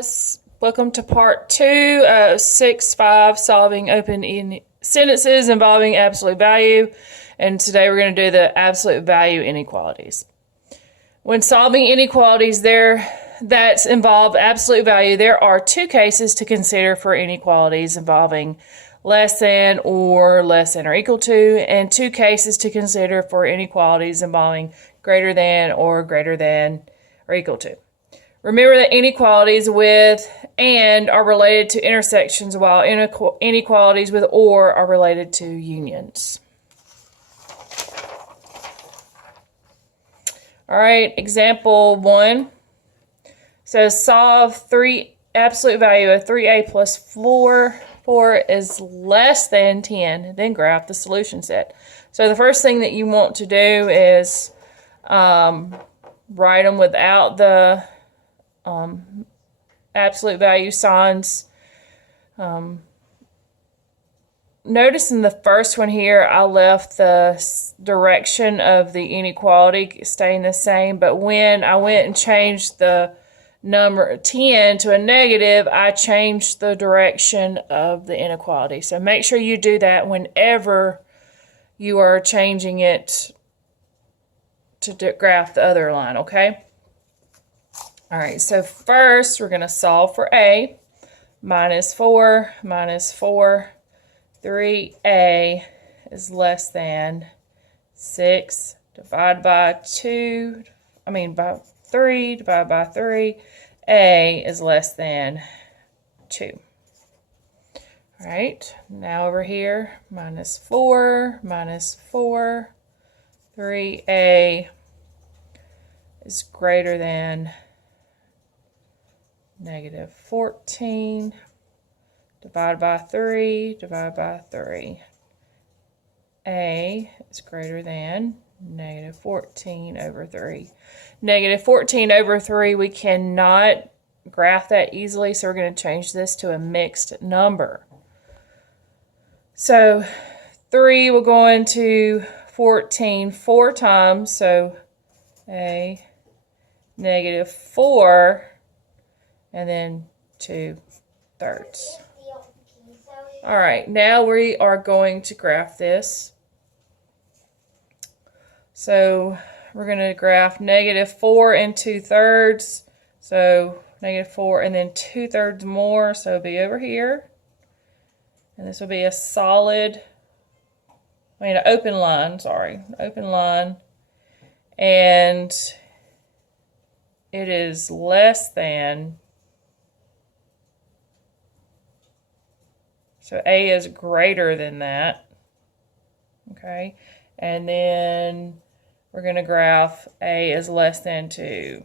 guys, welcome to part 2 of 6-5 solving open sentences involving absolute value, and today we're going to do the absolute value inequalities. When solving inequalities that involve absolute value, there are two cases to consider for inequalities involving less than or equal to, and two cases to consider for inequalities involving greater than or equal to. Remember that inequalities with and are related to intersections, while inequalities with or are related to unions. All right, example 1. So solve absolute value of 3a plus 4 is less than 10, then graph the solution set. So the first thing that you want to do is write them without the absolute value signs. Notice in the first one here, I left the direction of the inequality staying the same, but when I went and changed the number 10 to a negative, I changed the direction of the inequality. So make sure you do that whenever you are changing it to graph the other line, okay? All right, so first we're going to solve for a. Minus 4, 3a is less than 6 divided by 3 divided by 3. A is less than 2. All right, now over here, minus 4, 3a is greater than negative 14 divided by 3 divided by 3. A is greater than negative 14 over 3. Negative 14 over 3, we cannot graph that easily, so we're going to change this to a mixed number. So 3 will go into 14 4 times, so a negative 4 and then 2/3. All right, now we are going to graph this. So we're going to graph negative 4 and 2/3. So negative 4 and then 2/3 more, so it'll be over here. And this will be a open line. And it is less than, so A is greater than that, okay? And then we're going to graph A is less than 2.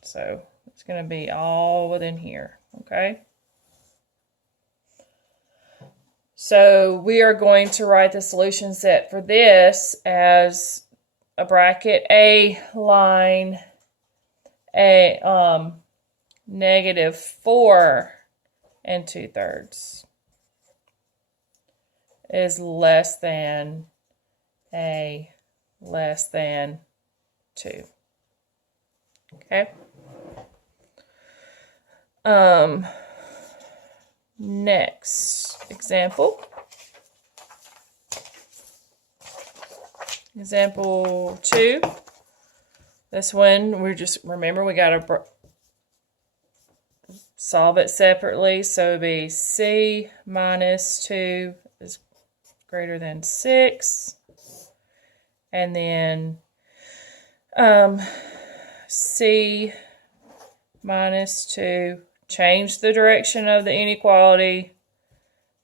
So it's going to be all within here, okay? So we are going to write the solution set for this as a bracket A line negative 4 and 2/3 is less than A less than 2. Okay. Next example. Example 2. This one, remember we got to solve it separately. So it'd be C minus 2 is greater than 6. And then C minus 2, change the direction of the inequality,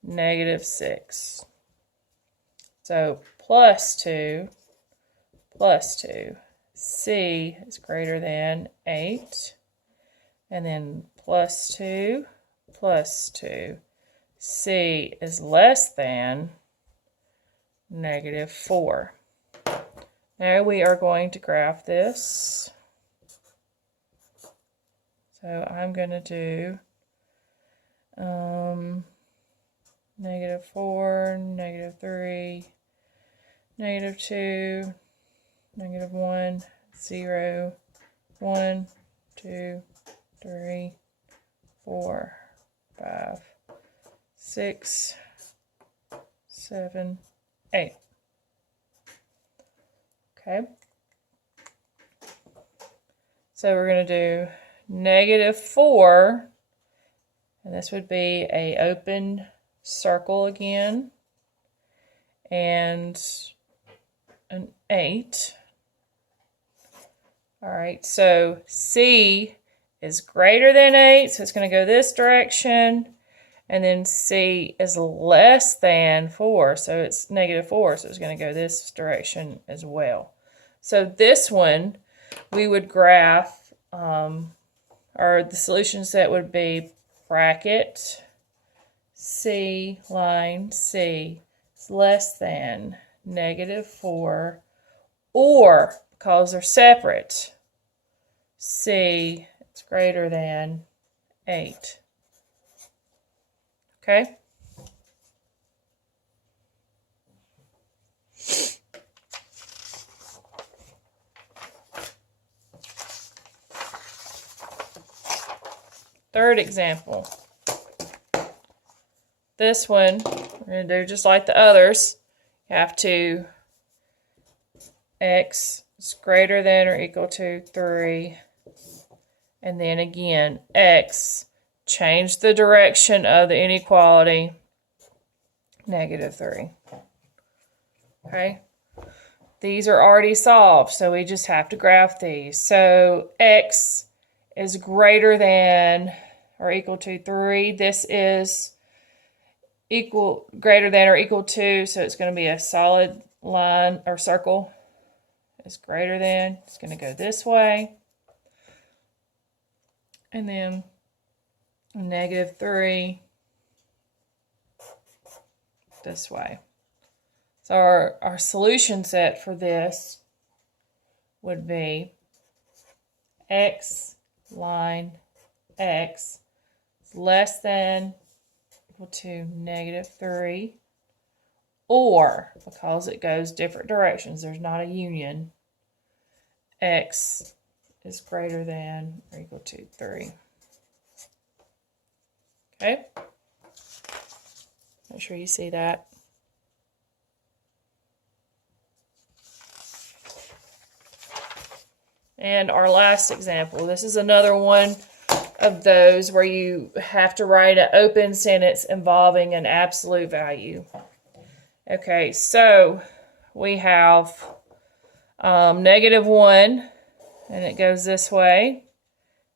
negative 6. So plus 2, C is greater than 8. And then plus 2, C is less than negative 4. Now we are going to graph this. So I'm going to do negative 4, negative 3, negative 2, negative 1, 0, 1, 2, 3, 4, 5, 6, 7, 8. Okay. So we're going to do -4, and this would be a open circle again, and an 8. All right, so C is greater than 8, so it's going to go this direction. And then C is less than 4, so it's -4, so it's going to go this direction as well. So this one, we would graph, or the solution set would be bracket C, line C is less than -4, or, because they're separate, C is greater than 8. Okay? Third example. This one, we're going to do just like the others. You have to, x is greater than or equal to 3. And then again, x, change the direction of the inequality, -3. Okay? These are already solved, so we just have to graph these. So x is greater than or equal to 3. This is greater than or equal to, so it's going to be a solid line or circle. It's greater than, it's going to go this way. And then -3 this way. So our solution set for this would be x, line x is less than equal to -3, or, because it goes different directions, there's not a union, x is greater than or equal to 3. Okay? Make sure you see that. And our last example, this is another one of those where you have to write an open sentence involving an absolute value. Okay, so we have -1, and it goes this way,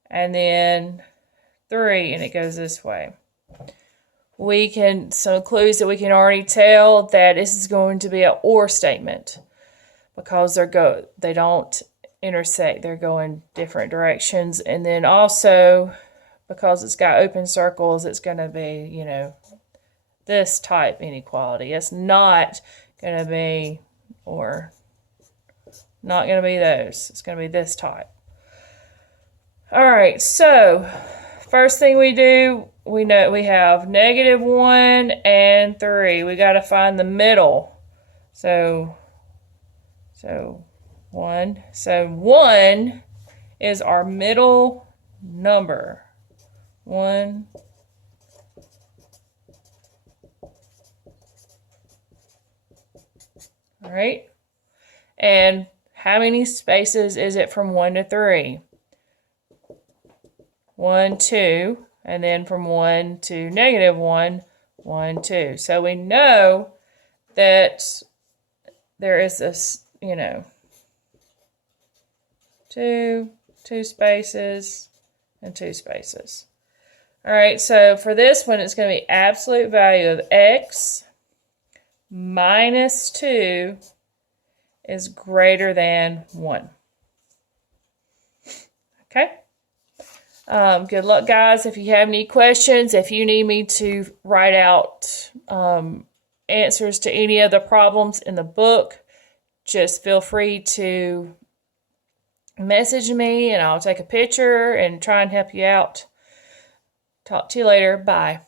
and then 3, and it goes this way. We can, some clues that we can already tell that this is going to be an or statement, because they don't intersect, they're going different directions. And then also, because it's got open circles, it's going to be, you know, this type inequality. It's not going to be, or not going to be those. It's going to be this type. All right, so first thing we do, we know we have -1 and 3. We got to find the middle. So 1. So 1 is our middle number. 1. All right. And how many spaces is it from 1 to 3? 1, 2, and then from 1 to -1, 1, 2. So we know that there is this, you know, two spaces, and 2 spaces. All right, so for this one, it's going to be absolute value of x minus 2 is greater than 1. Okay? Good luck, guys. If you have any questions, if you need me to write out answers to any of the problems in the book, just feel free to message me and I'll take a picture and try and help you out. Talk to you later. Bye.